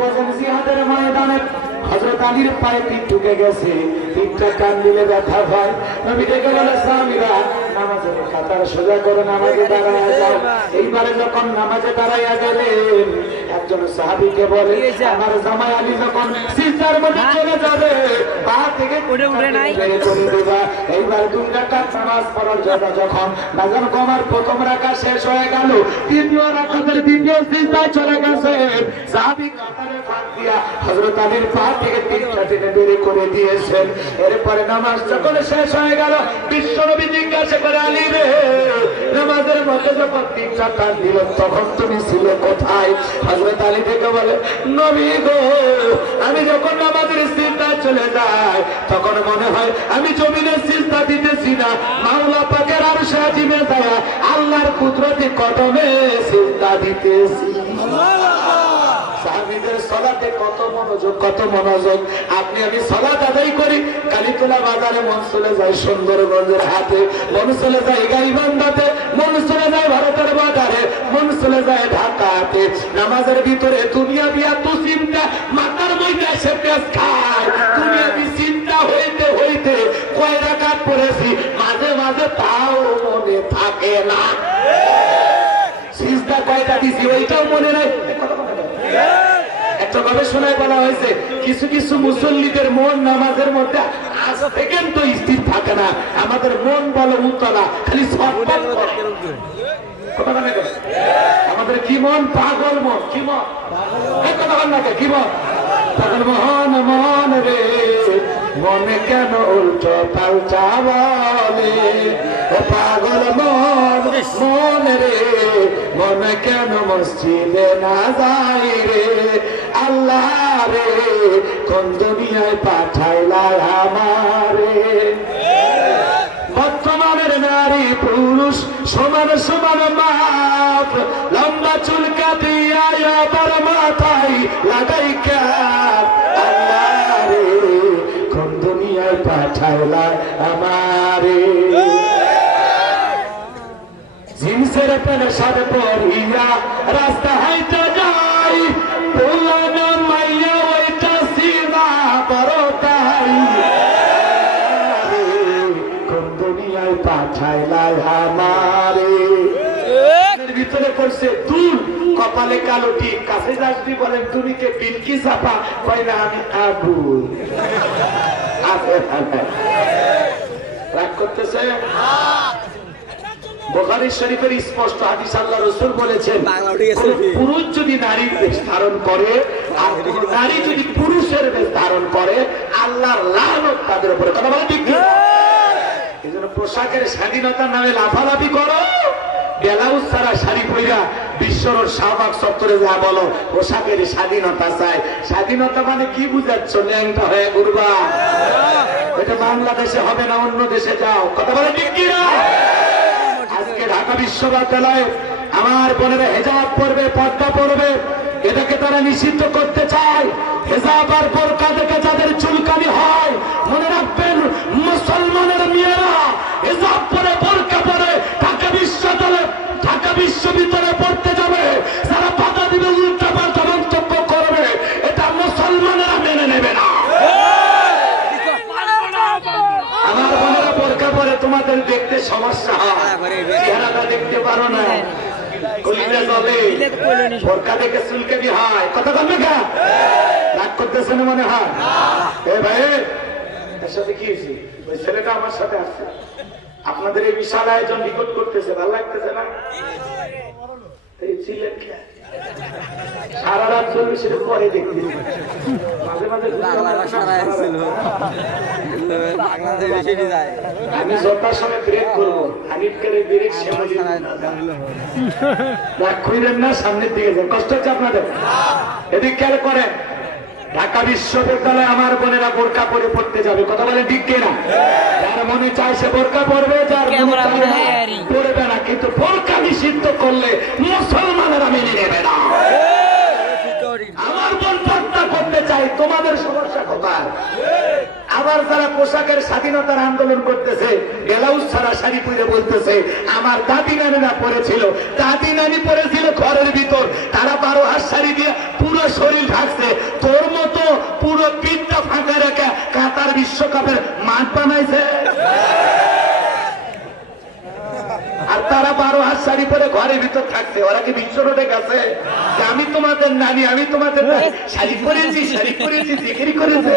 বলেন জিহাদের ময়দানে হযরত আলীর পায়ে পিঠ ঢুকে গেছে, পিঠটা টান দিলে ব্যথা হয়। নবী ডেকে বলে সাহাবীরা নামাজের কাতার সোজা করে নামাজে দাঁড়ায় যাও। এইবারে যখন নামাজে দাঁড়াইয়া গেলেন একজন সাহাবীকে বলে আমার জামাই আলী যখন সিজদার মধ্যে চলে যাবে পা থেকে উঠে নাই করে দেবা। এইবার দুই রাকাত নামাজ পড়ার জন্য যখন নামাজ কমার প্রথম রাকাত শেষ হয়ে গেল, দ্বিতীয় রাকাতের দ্বিতীয় সিজদায় চলে গেছে, সাহাবী কাতারে ফাঁক দিয়া হযরত আলীর পা থেকে তিনটা টেনে বের করে দিয়েছেন। এরপরে নামাজ যখন শেষ হয়ে গেল বিশ্বনবী জিজ্ঞাসা করে আলী রে নামাজের মধ্যে যখন তিনটা টান দিল তখন তুমি ছিলে কোথায়? হযরত আলী থেকে বলে নবী গো আমি যখন নামাজের সিজদায় চলে যাই তখন মনে হয় আমি জমিনের সিজদা দিতেছি না, মাওলা পাকের আরশে আজিমে যায় আল্লাহর কুদরতি কদমে সিজদা দিতেছি। সাহাবীদের সালাতে কত মনোযোগ, কত মনোযোগ। আপনি আমি সালাত আদায় করি কালীতলা বাজারে, মন চলে যায় সুন্দরগঞ্জের হাতে, মন চলে যায় গাইবান্ধাতে, মন চলে যায় ভারতের বাজারে, মন চলে যায় ঢাকাতে। নামাজের ভিতরে দুনিয়াবি এত চিন্তা মাথার মধ্যে এসে পেঁচ খায়, দুনিয়াবি চিন্তা হইতে হইতে কয় রাকাত পড়েছি মাঝে মাঝে তাও মনে থাকে না, সিজদা কয়টা দিছি ওইটাও মনে নাই। একটা গবেষণায় বলা হয়েছে কিছু কিছু মুসল্লিদের মন নামাজের মধ্যে আজ সেকেন্ড তো স্থির থাকে না, আমাদের মন বলে উতলা, খালি ছটফট করে। আমাদের কি মন? পাগল মন। কি মন? কথা বল না, কি মন? পাগল মন। মন রে মনে কেন উল্টো পাল্টা বলে, ও পাগল মন। মন রে মনে কেন মসজিদে না যাই রে, আল্লাহ রে কোন দুনিয়ায় পাঠাইলা আমারে। বর্তমানের নারী পুরুষ সমান সমান মাপ, লম্বা চুল কাটিয়া আবার মাথায় লাগাই ক্যাপ, আল্লাহ রে কোন দুনিয়ায় পাঠাইলা আমারে। জিন্সের প্যান্ট শার্ট পরিয়া রাস্তা হাইতে যাই, পোলানো মাইয়া ওইটা সিনা বড়টাই, কোন দুনিয়ায় পাঠাইলাই আমারে। ভিতরে করছে দুল, কপালে কালো টিপ, কাছে যাসনি বলেন তুমি কে বিলকি চাপা, কয় না আমি আবুল। রাগ করতেছে? বুখারী শরীফের স্পষ্ট হাদিস, আল্লাহ রাসূল বলেছেন পুরুষ যদি নারীর বেশ ধারণ করে আর নারী যদি পুরুষের বেশ ধারণ করে আল্লাহর লানত তাদের উপরে। কথা বলে ঠিক? এই জন্য পোশাকের স্বাধীনতার নামে লাফালাফি করো, ব্লাউজ ছাড়া শাড়ি পইরা বিশ্বর শাহবাগ চত্বরে যা বলো পোশাকের স্বাধীনতা চাই। স্বাধীনতা মানে কি বুঝাচ্ছ? ল্যাংটা হয়ে ঘুরবা, এটা বাংলাদেশে হবে না, অন্য দেশে যাও। কথা বলে ঠিক কিনা? আজকে ঢাকা বিশ্ববিদ্যালয়ে আমার বোনেরা হেজাব পরবে, পর্দা পরবে, এটাকে তারা নিষিদ্ধ করতে চায়। হেজাব আর বোরকা দেখে যাদের চুলকানি হয়, মনে রাখবেন মুসলমানের মেয়েরা হেজাব পরে বোরকা পরে ঢাকা বিশ্ববিদ্যালয়ে পড়তে যাবে, যারা বাধা দিবে উল্টাপাল্টা মন্তব্য করবে, এটা মুসলমানেরা মেনে নেবে না। আমার বোনেরা বোরকা পরে তোমাদের দেখতে সমস্যা হয়, চেহারাটা দেখতে পারো না, কলিজা জ্বলে, বোরকা দেখে চুলকানি হয়। কথা বলবে কা? রাগ করতেছে না মনে হয়? এ ভাই এর সাথে কি হয়েছে? ওই ছেলেটা আমার সাথে আসছে, আপনাদের এই বিশাল আয়োজন নিকট করতেছে, ভালো লাগতেছে না? এই ছিলেন সারা রাত চলবে, সেটা পরে দেখতে মাঝে মাঝে আমি যথার সময় ব্রেক করবো, হানিফকারে ব্রেক রাগ করিলেন না, সামনের দিকে যান। কষ্ট হচ্ছে আপনাদের? এদিক খেয়াল করেন, ঢাকা বিশ্ববিদ্যালয়ে আমার বোনেরা বোরকা পরে পড়তে যাবে। কথা বলে ঠিক কিনা? যার মনে চায় সে বোরকা পরবে, যার মনে চায় না পড়বে না, কিন্তু বোরকা নিষিদ্ধ করলে মুসলমানেরা মেনে নেবে না। আমার বোন পর্দা করতে চাই, তোমাদের সমস্যা কোথায়? আবার যারা পোশাকের স্বাধীনতার আন্দোলন করতেছে, ব্লাউজ ছাড়া শাড়ি পরে বলতেছে আমার দাদি নানিরা পরেছিল, দাদি নানি পরেছিল ঘরের ভিতর, তারা 12 হাত শাড়ি দিয়ে পুরো শরীর ঢাকছে, বিশ্বকাপের মাঠ বানাইছে, আর তারা 12 হাত শাড়ি পরে ঘরের ভিতর থাকছে। ওরা কি বিশ্ব রোডে গেছে যে আমি তোমাদের নানি, আমি তোমাদের শাড়ি পরেছি, শাড়ি পরেছি, জিকিরি করেছে?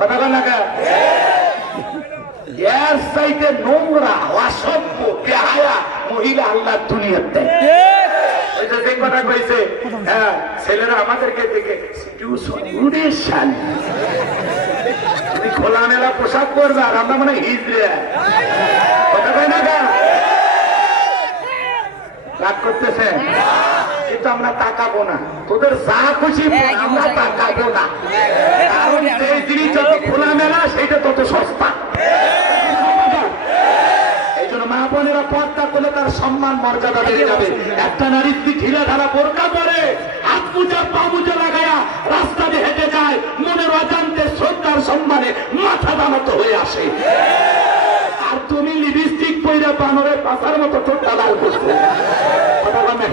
কথা বল না কা? এর চাইতে নোংরা, অসভ্য, বেহায়া মহিলা আল্লাহ দুনিয়াতে। যে কথা কইছে, হ্যাঁ, ছেলেরা আমাদেরকে দেখে তুমি খোলামেলা পোশাক করবে আর আমরা মানে হিজড়ে। কথা কয় না কা? রাগ করতেছে, কিন্তু আমরা তাকাবো না। তোদের যা খুশি আমরা তাকাবো না, কারণ সেই জিনিস যত খোলামেলা সেটা তত সস্তা। এই জন্য মা বোনেরা পর্দা করলে তার সম্মান মর্যাদা বেড়ে যাবে। একটা নারী ঢিলা ঢালা বোরকা পরে হাত মুজা পা মুজা লাগায়া রাস্তা দিয়ে হেঁটে যায়, মনের অজান্তে শ্রদ্ধার সম্মানে মাথা দানত হয়ে আসে। আর তুমি লিপস্টিক পইরা বানরের পাশার মতো ঠোঁটটা লাল করছো। কথা বল না?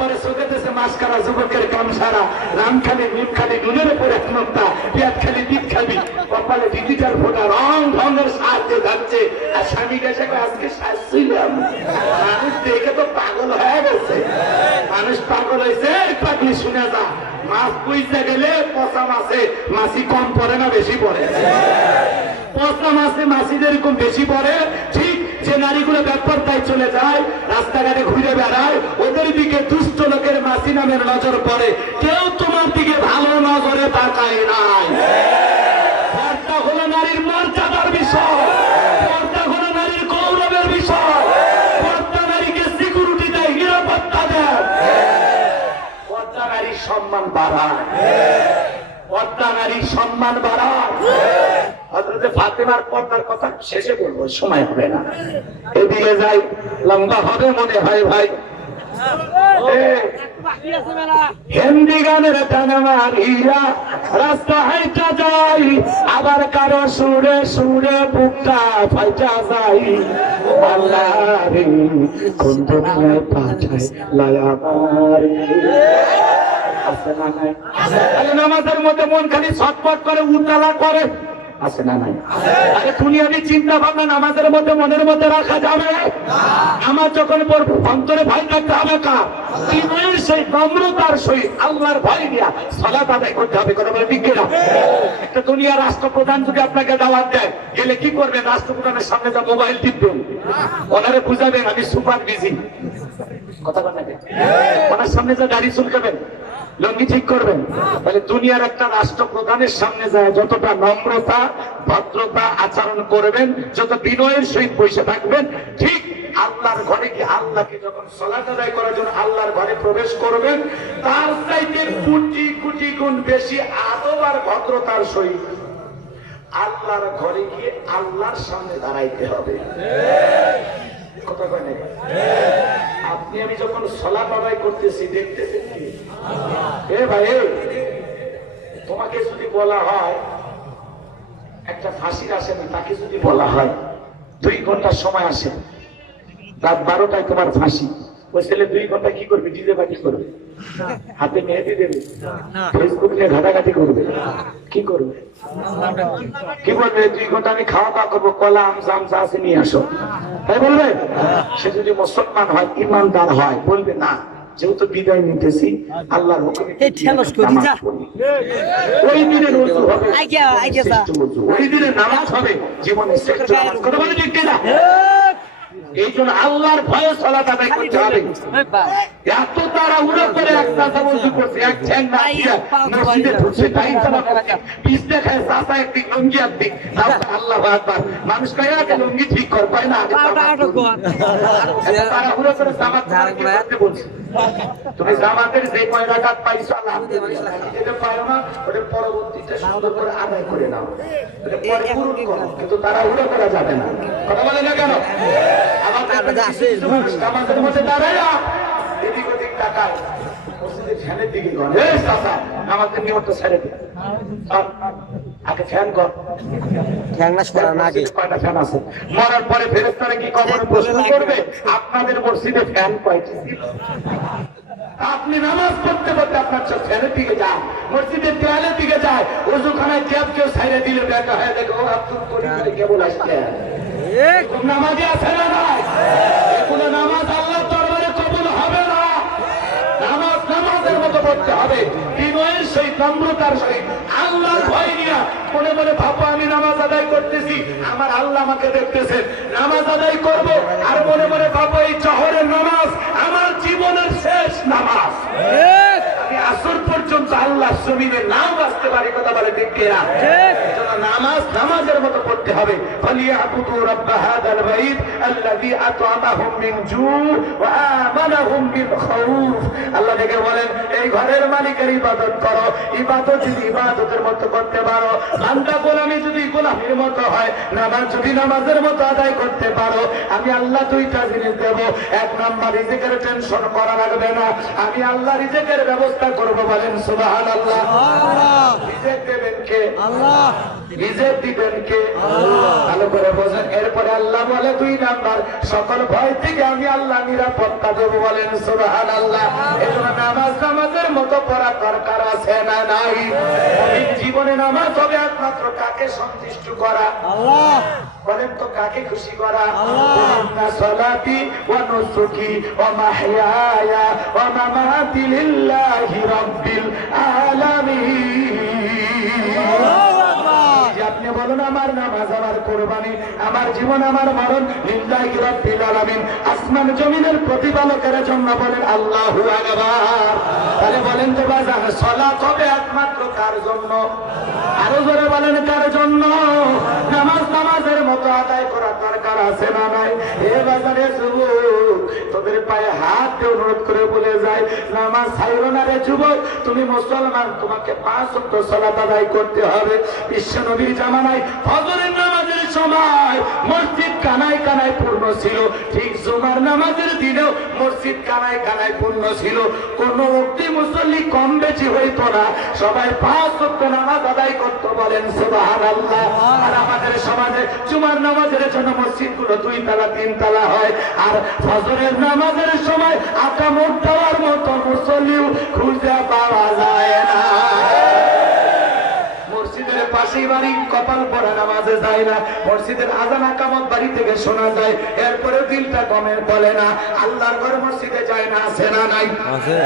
তারপরে চোখেতেছে মাস্কারা, যুবকের কামসারা, রামখালি নুটখালি নুনের উপরে নোটটা, পেঁয়াজ খালি দ্বীপ খাবি, কপালে ডিজিটাল ফোটা, রং ঢঙ্গের সাহায্যে যাচ্ছে। আর স্বামী গেছে আজকে সাজছিলাম। মানুষ দেখে তো পাগল হয়ে গেছে। মানুষ পাগল হয়েছে। পাগলি শুনে যা, মাছ পুইতে গেলে পচা মাছে মাছি কম পড়ে না বেশি পড়ে? পচা মাছে মাছি যেরকম বেশি পড়ে, ঠিক যে নারীগুলো ব্যাপারটাই চলে যায়, রাস্তাঘাটে ঘুরে বেড়ায়, ওদের দিকে দুষ্ট লোকের মাছি নামের নজর পড়ে। কেউ তোমার দিকে ভালো নজরে তাকায় নাই। পর্দা হলো নারীর মর্যাদার বিষয়, পর্দা হলো নারীর গৌরবের বিষয়, পর্দা নারীকে সিকিউরিটি দেয়, নিরাপত্তা দেয়, পর্দা নারীর সম্মান বাড়ায়, পর্দা নারীর সম্মান বাড়ায়। হযরতে ফাতেমার পর্দার কথা শেষে বলবো, সময় হবে না। এদিকে যাই, লম্বা হবে মনে হয় ভাই। হিন্দি গানের টানা মারিয়া রাস্তা হাইটা যাই, আবার কারো সুরে সুরে বুকটা ফাইটা যাই। আল্লাহ রে কোন দুনিয়ায় পাঠায় লায়ামার। আছে না নাই? নামাজের মধ্যে মন খালি ছটফট করে, উতলা করে, আছে না নাই? আরে দুনিয়াবি চিন্তা ভাবনা নামাজের মধ্যে মনের মধ্যে রাখা যাবে? আমার যখন পড়বো অন্তরে ভয় থাকতে হবে কার? ইমানের সেই নম্রতার সহিত আল্লাহর ভয় দিয়া সালাত আদায় করতে হবে। কথা বলে ঠিক কিনা? একটা দুনিয়ার রাষ্ট্রপ্রধান যদি আপনাকে দাওয়াত দেয়, গেলে কি করবেন? রাষ্ট্রপ্রধানের সামনে যা মোবাইল টিপবেন, ওনারে বুঝাবেন আমি সুপার বিজি। কথা বলেন, ওনার সামনে যা দাড়ি চুলকাবেন, লঙ্গি ঠিক করবেন। তাহলে দুনিয়ার একটা রাষ্ট্রপ্রধানের সামনে যায় যতটা নম্রতা ভদ্রতা আচরণ করবেন, যত বিনয়ের সহিত বসে থাকবেন, ঠিক আল্লাহর ঘরে কি আল্লাহকে যখন সালাত আদায় করার জন্য আল্লাহর ঘরে প্রবেশ করবেন, তার চাইতে কোটি কোটি গুণ বেশি আদব আর ভদ্রতার সহিত আল্লাহর ঘরে গিয়ে আল্লাহর সামনে দাঁড়াইতে হবে। কথা কয় না? আপনি আমি যখন সালাত আদায় করতেছি দেখতেছেন কি? এ ভাই, তোমাকে যদি বলা হয় একটা ফাঁসির আসামি, তাকে যদি বলা হয় 2 ঘন্টার সময় আসে, রাত 12টায় তোমার ফাঁসি, ওই ছেলে 2 ঘন্টা কি করবে? ডিজে পার্টি করবে, হাতে মেহেদি দেবে, ফেসবুক নিয়ে ঘাটাঘাটি করবে, কি করবে? কি বলবে? 2 ঘন্টা আমি খাওয়া দাওয়া করবো, কলা আম জাম যা আছে নিয়ে আসো, তাই বলবে? সে যদি মুসলমান হয়, ইমানদার হয়, বলবে না, যেহেতু বিদায় নিতেছি আল্লাহর হুকুমে ওই দিনের ওযু হবে, ওই দিনের নামাজ হবে, জীবনে শ্রেষ্ঠ নামাজ। কথা বলে ঠিক কিনা? এই জন্য আল্লাহর ভয়ে সালাত আদায় করতে হবে। এত তারা উড়ে করে একটা ওযু করছে, এক ঠ্যাং না দিয়া মসজিদে ঢুকছে, তাই সালাত আদায় পিছ দেখায় চাচা একদিক লুঙ্গি একদিক, আল্লাহু আকবার। মানুষ কয় আগে লুঙ্গি ঠিক কর, পায় না আগে তারা উড়ে করে জামাত করতে বলছে। তুমি জামাতের যে কয় রাকাত পাইছো আলহামদুলিল্লাহ, যেটা পারো না ওটা পরবর্তীতে সুন্দর করে আদায় করে নাও, এটা পরে পূরণ করো, কিন্তু তারা উড়ে করা যাবে না। কথা বলে না কেন? আমাদের মধ্যে দাঁড়ায় এদিক ওদিক তাকায়, মসজিদের ফ্যানের দিকে গণ, আমাদের নিয়মটা ছেড়ে দিন, আগে ফ্যান কর, ফ্যান আছে। মরার পরে ফেরেশতারা কি কবরে প্রশ্ন করবে আপনাদের মসজিদে ফ্যান কয়টি? আপনি নামাজ পড়তে পড়তে আপনার ফ্যানের দিকে যান, মসজিদের দেয়ালের দিকে যায়, ওযুখানায় কেউ ছাইড়ে দিলে দেখা হয়, দেখো আব্দুল করিম ভাই কেবল আসছে। নামাজে আছে না নাই? এগুলো নামাজ আল্লাহর দরবারে কবুল হবে না। নামাজ নামাজের মতো পড়তে হবে, বিনয়ের সহিত, নম্রতার সহিত, আল্লাহর ভয় নিয়ে। মনে মনে ভাবো আমি নামাজ আদায় করতেছি, আমার আল্লাহ আমাকে দেখতেছেন, নামাজ আদায় করব। আর মনে মনে ভাবো এই জহরের নামাজ আমার জীবনের শেষ নামাজ, আমি আসর পর্যন্ত আল্লাহর জমিনে নাও আসতে পারি। কথা বলে ঠিক কিনা? নামাজ নামাজের মতো পড়তে হবে। ফালিয়াবুদু রাব্ব হাযাল বাইত আল্লাযী আত'আমাহুম মিন জু' ওয়া আমানাহুম মিন খাউফ। আল্লাহ দেখে বলেন এই ঘরের মালিকের ইবাদত করো। ইবাদত যদি ইবাদতের মতো করতে পারো, বান্দা গোলামি যদি গোলামির মতো হয়, নামাজ যদি নামাজের মতো আদায় করতে পারো, আমি আল্লাহ দুইটা জিনিস দেব। এক নাম্বার, রিজিকের টেনশন করা লাগবে না, আমি আল্লাহ রিজিকের ব্যবস্থা করব। বলেন সুবহানাল্লাহ। রিজিক দেবেন কে? আল্লাহ। রিজিক দিবেন কে? আল্লাহ। ভালো করে বোঝেন। এরপরে আল্লাহ বলে দুই নাম্বার, সকল ভয় থেকে আমি আল্লাহ নিরাপত্তা দেব। বলেন সুবহানাল্লাহ। এজন্য নামাজ নামাজের মতো পড়া দরকার আছে না নাই? জীবনে নামাজ হবে একমাত্র কাকে সন্তুষ্ট করা? আল্লাহ। বলেন তো কাকে খুশি করা? আল্লাহ। সালাতি ওয়া নুসুকি ওয়া মাহইয়ায়া ওয়া মামাতি লিল্লাহি রাব্বিল আলামিন। আপনি বলুন আমার নামাজ, আমার কুরবানি, আমার জীবন, আমার মরণ লিল্লাহি রাব্বিল আলামিন, আসমান জমিনের প্রতিপালকের জন্য। বলেন আল্লাহু আকবার। তাহলে বলেন যে বাজান সালাত হবে একমাত্র কার জন্য? আরো জোরে বলেন কার জন্য? নামাজ নামাজের মতো আদায় করার দরকার আছে না নাই? এ বাজারে যুবক, তোদের পায়ে হাত দিয়ে অনুরোধ করে বলে যায়, নামাজ ছাইরো না রে যুবক, তুমি মুসলমান, তোমাকে 5 ওয়াক্ত সালাত আদায় করতে হবে। বিশ্ব নবীর জামানায় ফজরের নামাজের সময় মসজিদ কানায় কানায় পূর্ণ ছিল, ঠিক জুমার নামাজের দিনেও মসজিদ কানায় কানায় পূর্ণ ছিল। কোন ব্যক্তি মুসল্লি কম বেশি হইতো না, সবাই 5 ওয়াক্ত নামাজ আদায় করতো। বলেন সুবহানাল্লাহ। আর আমাদের সমাজে জুমার নামাজের জন্য মসজিদগুলো 2 তলা 3 তলা হয়, আর ফজরের নামাজের সময় আকামত দেওয়ার মতো মুসল্লিও খুঁজে পাওয়া যায় না। মসজিদের পাশেই বাড়ি, কপাল পরা নামাজে যায় না। মসজিদের আযান আকামত বাড়ি থেকে শোনা যায়, এরপরেও দিলটা কমে বলে না। আল্লাহর ঘর মসজিদে যায় না, আছে না নাই? আছে।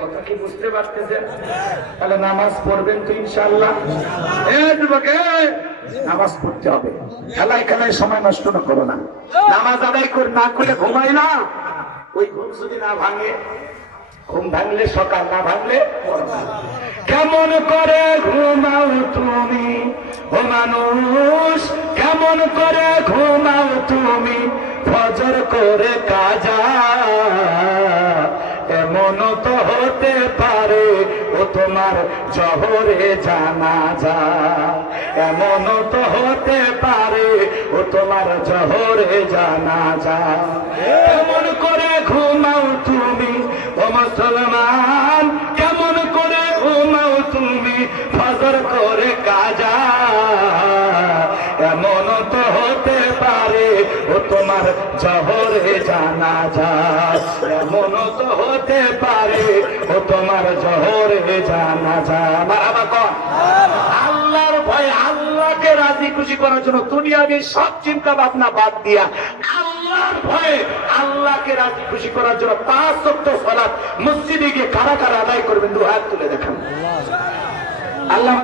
কথা কি বুঝতে পারতেছেন? তাহলে নামাজ পড়বেন তো ইনশাআল্লাহ। নামাজ পড়তে হবে, খেলায় খেলায় সময় নষ্ট না করো না। নামাজ আদায় করে না করলে ঘুমাই না, ওই ঘুম যদি না ভাঙে, ঘুম ভাঙলে সকাল, না ভাঙলে কেমন করে ঘুমাও তুমি ও মানুষ, কেমন করে ঘুমাও তুমি ফজর করে কাজা, এমন তো হতে পারে ও তোমার জহরে জানাজা, এমন তো হতে পারে ও তোমার জহরে জানাজা। কেমন করে ঘুমাও তুমি ও মুসলমান, কেমন করে ঘুমাও তুমি ফজর করে কাজা, এমন তো হতে পারে ও তোমার জহরে জানাজা, এমন তো হতে পারে ও তোমার জহরে জানাজা। আল্লাহর ভয়, আল্লাহকে রাজি খুশি করার জন্য দুনিয়াবি সব চিন্তা ভাবনা বাদ দিয়া আল্লাহর ভয়ে আল্লাহকে রাজি খুশি করার জন্য 5 ওয়াক্ত সালাত মসজিদে গিয়ে কারা কারা আদায় করবেন? 2 হাত তুলে দেখান। আল্লাহ